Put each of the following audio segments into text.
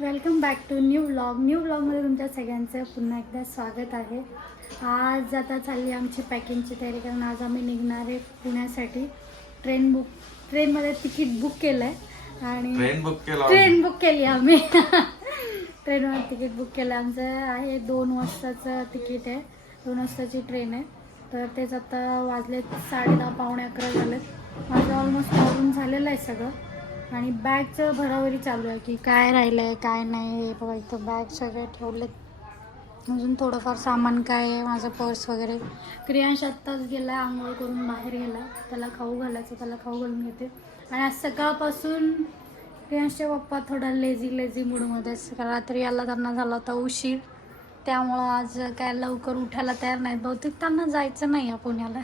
Welcome back to new vlog. New व्लॉगमध्ये तुमच्या सगळ्यांचं पुन्हा एकदा स्वागत आहे. आज आता चालली आमची पॅकिंगची तयारी कारण आज आम्ही निघणार आहे पुण्यासाठी. ट्रेन बुक ट्रेनमध्ये तिकीट बुक केलं आहे आणि ट्रेन बुक केला ट्रेन बुक केली आम्ही. ट्रेनवर तिकीट बुक केलं. आमचं आहे दोन वाजताचं तिकीट आहे. दोन वाजताची ट्रेन आहे. तर तेच आता वाजले साडे दहा पावणे अकरा झालेत. माझं ऑलमोस्ट आवरून झालेलं आहे सगळं. आणि बॅगचं भराभरी चालू आहे की काय राहिलं आहे काय नाही हे बघा इथं बॅग सगळे ठेवलेत. अजून थोडंफार सामान काय आहे माझं पर्स वगैरे. क्रियांश आत्ताच गेला आहे आंघोळ करून बाहेर गेला. त्याला खाऊ घालायचं त्याला खाऊ घालून घेते. आणि आज सकाळपासून क्रियांशच्या पप्पा थोडा लेझी लेझी मूडमध्ये रात्री याला त्यांना झाला होता उशीर. त्यामुळं आज काय लवकर उठायला तयार नाहीत. बहुतेक त्यांना जायचं नाही आहे पुण्याला.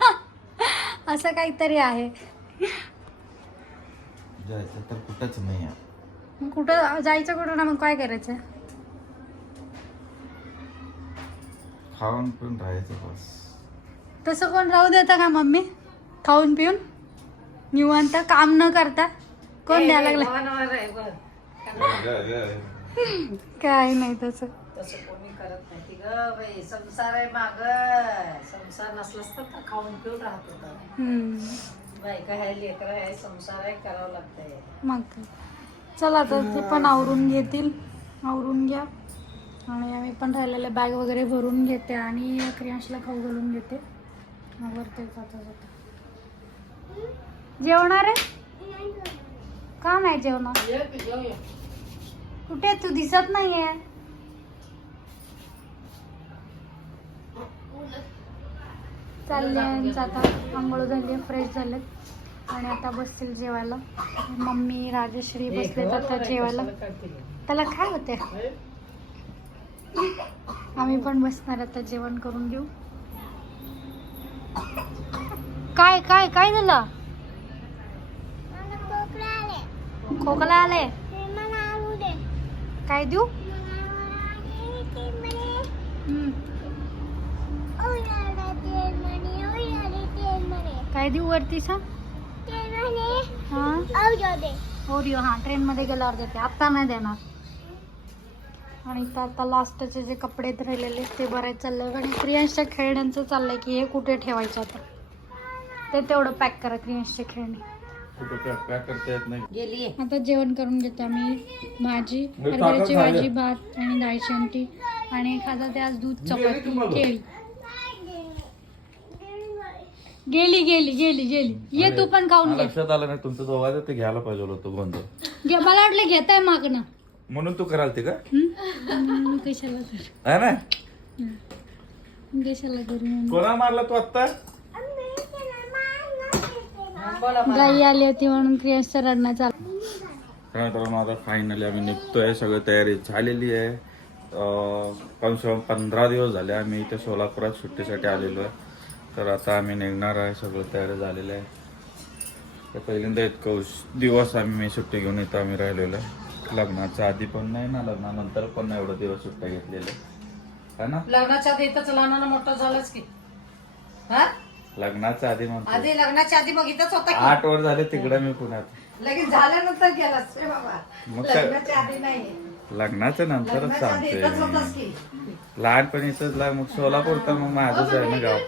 असं काहीतरी आहे. जायचं तर कुठंच नाही आहे. मग कुठं जायचं कुठं ना मग काय करायचं? खाऊन पण राहायचं बस. तसं कोण राहू देतं का मम्मी? खाऊन पिऊन? निवांत? काम न करता? कोण द्यायला लागलं? काय नाही तसं. तसं कोणी करत नाही. की ग बाई संसार आहे माग. संसार नसलास तर का खाऊन पिऊन राहत होता हम्म. बायका आहे आहे संसार आहे करावं लागतंय. मग काय. चला तर ते पण आवरून घेतील. आवरून घ्या. आणि आम्ही पण राहिलेले बॅग वगैरे भरून घेते आणि क्रियांशला खाऊ घालून घेते. मग वरती जाता जाता. जेवणार आहे? का नाही जेवणार? कुठे आहे? तू दिसत नाहीये. चालले यांचं आता आंघोळ झाली फ्रेश झालेत आणि आता बसतील जेवायला. मम्मी राजश्री बसलेत आता जेवायला. त्याला काय होते आम्ही पण बसणार आता जेवण करून घेऊ. काय काय काय झालं? खोकला आले काय देऊ? काय देऊ वरती सांग हा? ओरिओ हा ट्रेन मध्ये गेल्यावर देते. आता नाही देणार. आणि इथं आता लास्टचे जे कपडे आहेत राहिलेले ते भरायचं चाललंय आणि क्रियांशच्या खेळण्यांचं चाललंय की हे कुठे ठेवायचं आता? ते तेवढं पॅक करा क्रियांशचे खेळणे. कुठं पॅक करता येत नाही. गेली आता जेवण करून घेतो आम्ही. भाजी मी हरभऱ्याची भाजी भात आणि डाळीची आमटी. आणि एखादा ते आज दूध चपाती केळी. गेली गेली गेली गेली. ये तू पण खाऊन घे. लक्षात आलं नाही तुमचं दोघांचं ते घ्यायला पाहिजे होतं गोंधळ. घे मला वाटलं घेताय मागणं. म्हणून तू कराल ते का? हम्म? कशाला कर? है ना? कशाला करू कोणा मारला तू आत्ता? गाई आली होती म्हणून क्रियांशचा रडणं चालू मित्रांनो आता फायनली आम्ही निघतोय सगळं तयारी झालेली आहे. अं, कम से कम पंधरा दिवस झाले आम्ही इथे सोलापुरात सुट्टीसाठी आलेलो आहे. तर आता आम्ही निघणार आहे सगळं तयारी झालेलं आहे. तर पहिल्यांदा इतकं उश- दिवस आम्ही मी सुट्टी घेऊन इथं आम्ही राहिलेलो आहे. लग्नाच्या आधी पण नाही ना लग्नानंतर पण नाही एवढं दिवस सुट्ट्या घेतलेल्या. है ना? लग्नाच्या आधी इथंच लहानानं मोठं झालंच की. हा? लग्नाच्या आधी म्हणतो आधी लग्नाच्या आधी बघितच होता की? आठ वर झाले तिकडे मी पुण्यात. लगेच झाल्यानंतर गेलास रे बाबा. मग काय? लग्नाच्या आधी नाही. लग्नाच्या नंतरच लग्नाच्या आधी इथंच होतास सांगतोय की लहानपणीच मग सोलापूर तर मग माझंच आहे ना गाव.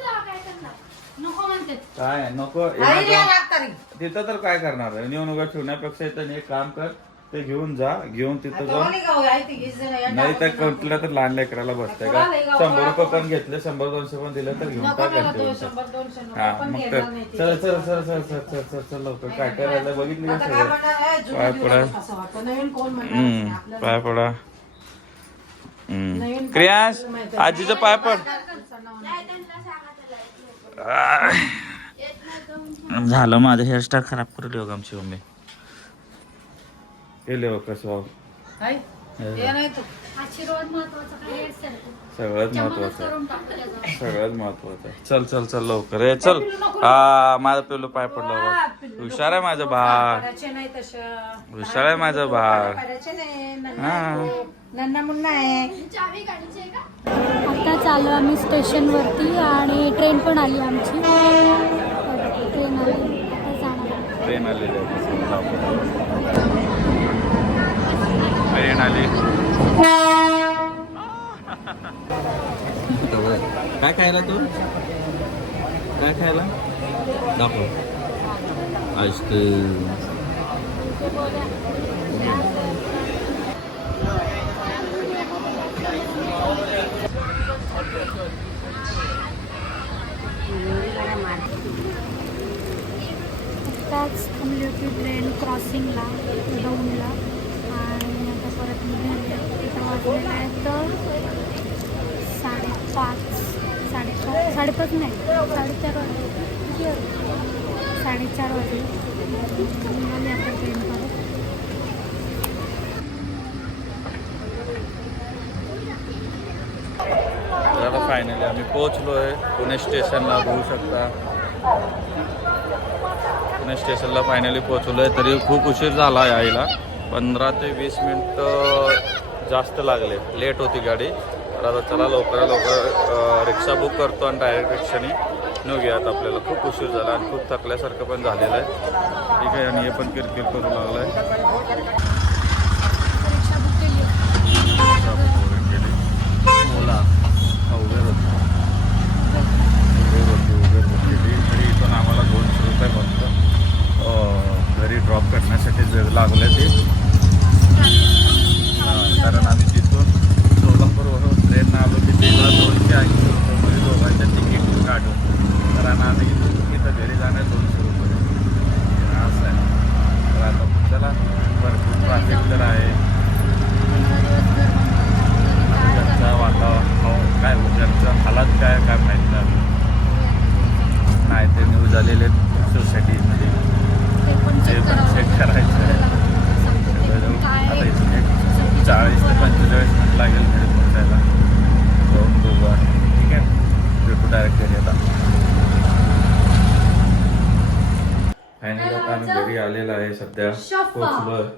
काय नको. आई तिथं तर काय करणार उगा ठेवण्यापेक्षा इथं एक काम कर ते घेऊन जा घेऊन तिथं जाऊन. गाव आहे जण. नाही तर कुठल्या तर लहान लेकराला बसतंय का? शंभर रुपये पण घेतले शंभर दोनशे पण दिले तर घेऊन नको टाक मला घंटे तो शंभर दोनशे नको, हा पण मग घेणार तर नाही ते. चल चल चल चल चल चल चल चल लवकर. काय राहिलं बघितली का आता काय सगळं म्हणणार? आहे, जुनं पाय दिवस पडा. असं वाटतं. नवीन कोण म्हणणार? हम्म नाही. आपल्याला पाय पडा. हम्म. क्रियांश आजीचं पाय पड. झालं माझं हेअरस्टाईल खराब करू हो आमची मम्मी. केले हो कसं काय? हे नाही तू. आशीर्वाद महत्त्वाचा काय हेअरस्टाईल सगळ्यात महत्वाचं करून टाकलं जातं. सगळ्यात महत्वाचं आहे. चल चल चल लवकर. ये चल. हा माझं पिल्लू पाय पडलं. हुशार आहे माझं भाग. करायचे नाही तसं. हुशार आहे माझं भाग. करायचे नाही. नन्ना हा. आहे. नन्ना मुन्ना आहे. आता चालू आम्ही स्टेशनवरती आणि ट्रेन पण आली आमची. ಟ್ರೈನಲ್ಲಿ ಟ್ರೈನಲ್ಲಿ काय खायला तू काय खायला दाखव आईस्क्रीम आत्ताच थांबली होती ट्रेन क्रॉसिंगला दौंडला. आणि आता परत निघाली तिथं वाजलेलं आहे तर साडेपाच साडेपाच साडेपाच नाही साडेचार वाजले. साडेचार वाजले. निघाली आता ट्रेन परत. फायनली आम्ही पोहोचलो आहे पुणे स्टेशनला होऊ शकता. पुणे स्टेशनला फायनली पोहोचलो आहे तरी खूप उशीर झाला आहे यायला पंधरा ते वीस मिनटं जास्त लागले. लेट होती गाडी. तर आता चला लवकर लवकर रिक्षा बुक करतो आणि डायरेक्ट रिक्षाने निघूयात आपल्याला. खूप उशीर झाला आणि खूप थकल्यासारखं पण झालेलं आहे. ठीक आहे आणि हे पण किरकिर करू लागलं आहे रिक्षा बुक केली ओला उबेर होती उबेर होती उबेर होती तरी इथून आम्हाला दोनशे रुपये फक्त अं, घरी ड्रॉप करण्यासाठी जे लागले ते हां, कारण आम्ही तिथून सोलापूरवरून ट्रेननं आलो की तिला दोनशे ऐंशी रुपये दोघांचं तिकीट काढून कारण आम्ही इथून इथं घरी जाणार दोनशे रुपये असं आहे तर आता चला भरपूर ट्रॅफिक तर आहे घरचा वातावरण हो, काय घरचं हालात काय काय माहीत नाही नाही ते न्यूज आलेले सोसायटीमध्ये ते पण ते चेक पण चेक करायचं आहे आता इथून एक चाळीस ते पंचेचाळीस मिनिट लागेल घरी पोहोचायला जाऊन बघूया ठीक आहे भेटू डायरेक्ट घरी आता फायनली आता आम्ही घरी आलेलो आहे सध्या पोहोचलोय.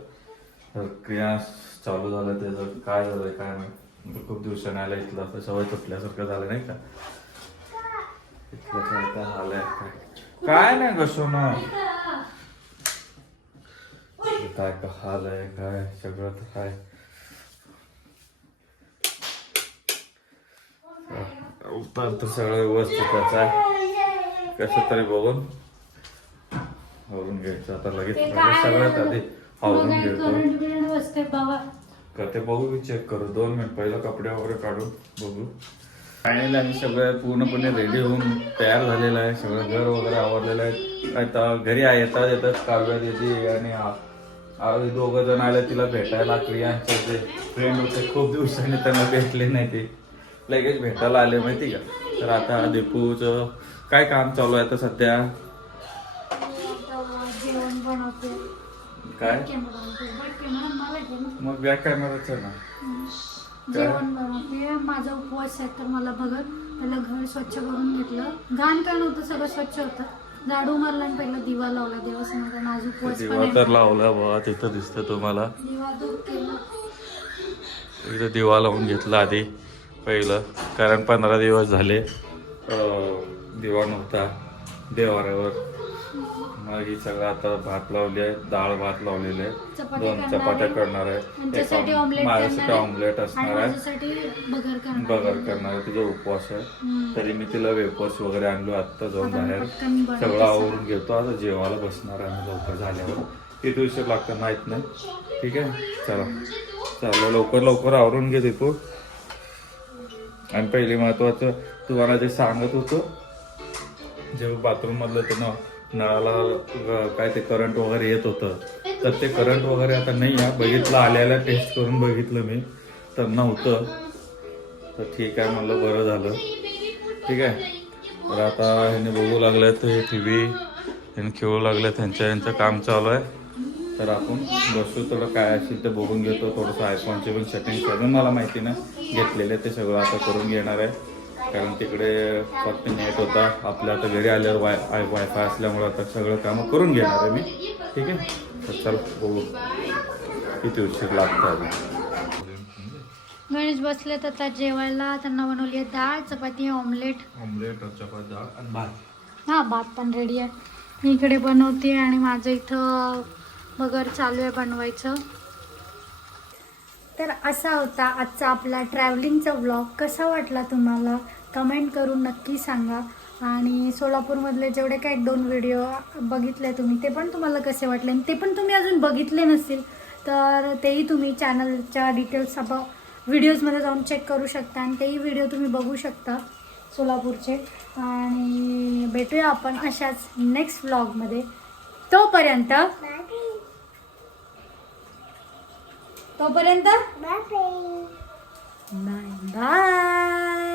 तर क्रिया चालू झालं त्याचं काय झालंय काय नाही. खूप दिवसाने आलं इथलं आता सवय तुटल्यासारखं झालं नाही का? इथलं काय आता आलंय काय नाही कसो ना काय का हाल आहे काय सगळं तर काय उत्तर तर सगळं व्यवस्थितच आहे. कसं तरी बघून. आवरून घ्यायचं. आता लगेच सगळ्यात आधी आवरून घेतो. करंट बिरंट बसते बाबा. का ते बघू की चेक करू. दोन मिनिट पहिलं कपडे वगैरे काढून बघू. फायनली आम्ही सगळं पूर्णपणे रेडी होऊन तयार झालेलं आहे. सगळं घर वगैरे आवरलेलं आहे. आता घरी आहे येतात येतात. काव्या दिदी आणि आ- दोघं जण आले तिला भेटायला क्रियांचे जे फ्रेंड होते खूप दिवसांनी त्यांना भेटले नाही ते. लगेच भेटायला आले माहिती का? तर आता दीपूचं काय काम चालू आहे आता सध्या? काय. मग. बॅक कॅमेराचं ना. जेवण बनवते माझा उपवास आहे तर मला बघत पहिलं घर स्वच्छ करून घेतलं. घाण काय नव्हतं सगळं स्वच्छ होतं. झाडू मारला आणि पहिला दिवा लावला. देवासमोर आज उपवास पण दिवा आहे. तर लावला बघा तिथं दिसतं तुम्हाला. दिवा केलं. दिवा लावून घेतला आधी पहिलं. कारण पंधरा दिवस झाले. अं, दिवा नव्हता. देवाऱ्यावर. मग ही सगळं आता भात लावली आहे डाळ भात लावलेले आहे. दोन चपात्या. करणार आहे. माझ्यासाठी. ऑमलेट असणार आहे. बगर करणार आहे. तिचा उपवास आहे. तरी मी तिला वेपर्स वगैरे आणलो आत्ता जाऊन बाहेर सगळं आवरून घेतो. आता जेवायला बसणार आहे लवकर झाल्यावर. किती उशीर लागतं माहीत नाही. ठीक आहे? चला. चला लवकर लवकर आवरून घे दीपू आणि पहिले महत्वाचं तुम्हाला जे सांगत होतो जेव्हा बाथरूम मधलं नळाला काय ते करंट वगैरे येत होतं. तर ते करंट वगैरे आता नाही आहे. बघितलं आल्याला टेस्ट करून बघितलं मी. तर नव्हतं. तर ठीक आहे म्हणलं बरं झालं. ठीक आहे. तर आता ह्याने बघू लागलं तर टी व्ही ह्याने खेळू लागलं त्यांच्या यांचं काम चालू आहे. तर आपण बसू थोडं काय असेल ते बघून घेतो. थोडंसं आयफोनचे पण सेटिंग करून मला माहिती नाही. घेतलेले ते सगळं आता करून घेणार आहे. कारण तिकडे फक्त नेट होता. आपल्या आता घरी आल्यावर वाय आय वायफाय असल्यामुळे आता सगळं कामं करून घेणार आहे मी. ठीक आहे? तर चल बघू. किती उशीर लागतं गणेश बसलेत आता जेवायला. त्यांना बनवली आहे डाळ चपाती ऑमलेट ऑमलेट चपाती डाळ आणि भात. हा भात पण रेडी आहे. मी इकडे बनवते आणि माझं इथं बगर चालू आहे बनवायचं. तर असा होता आजचा आपला ट्रॅव्हलिंगचा व्लॉग कसा वाटला तुम्हाला? कमेंट करून नक्की सांगा. आणि सोलापूरमधले जेवढे काही दोन व्हिडिओ बघितले तुम्ही ते पण तुम्हाला कसे वाटले? आणि ते पण तुम्ही अजून बघितले नसतील तर तेही तुम्ही चॅनलच्या डिटेल्स आपण व्हिडिओजमध्ये जाऊन चेक करू शकता. आणि तेही व्हिडिओ तुम्ही बघू शकता सोलापूरचे. आणि भेटूया आपण अशाच नेक्स्ट व्लॉगमध्ये तोपर्यंत तोपर्यंत बाय. बाय.